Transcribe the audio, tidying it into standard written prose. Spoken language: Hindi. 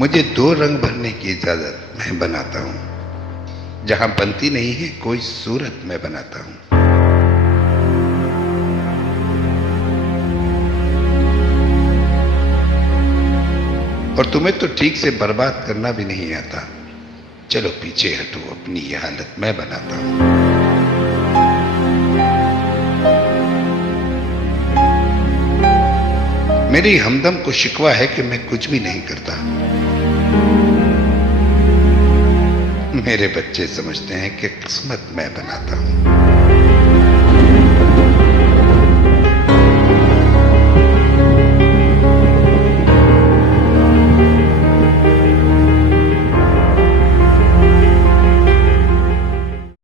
मुझे दो रंग भरने की इजाजत मैं बनाता हूं। जहां बनती नहीं है कोई सूरत मैं बनाता हूं। और तुम्हें तो ठीक से बर्बाद करना भी नहीं आता। चलो पीछे हटो, अपनी ये हालत मैं बनाता हूं। मेरी हमदम को शिकवा है कि मैं कुछ भी नहीं करता। मेरे बच्चे समझते हैं कि किस्मत मैं बनाता हूं।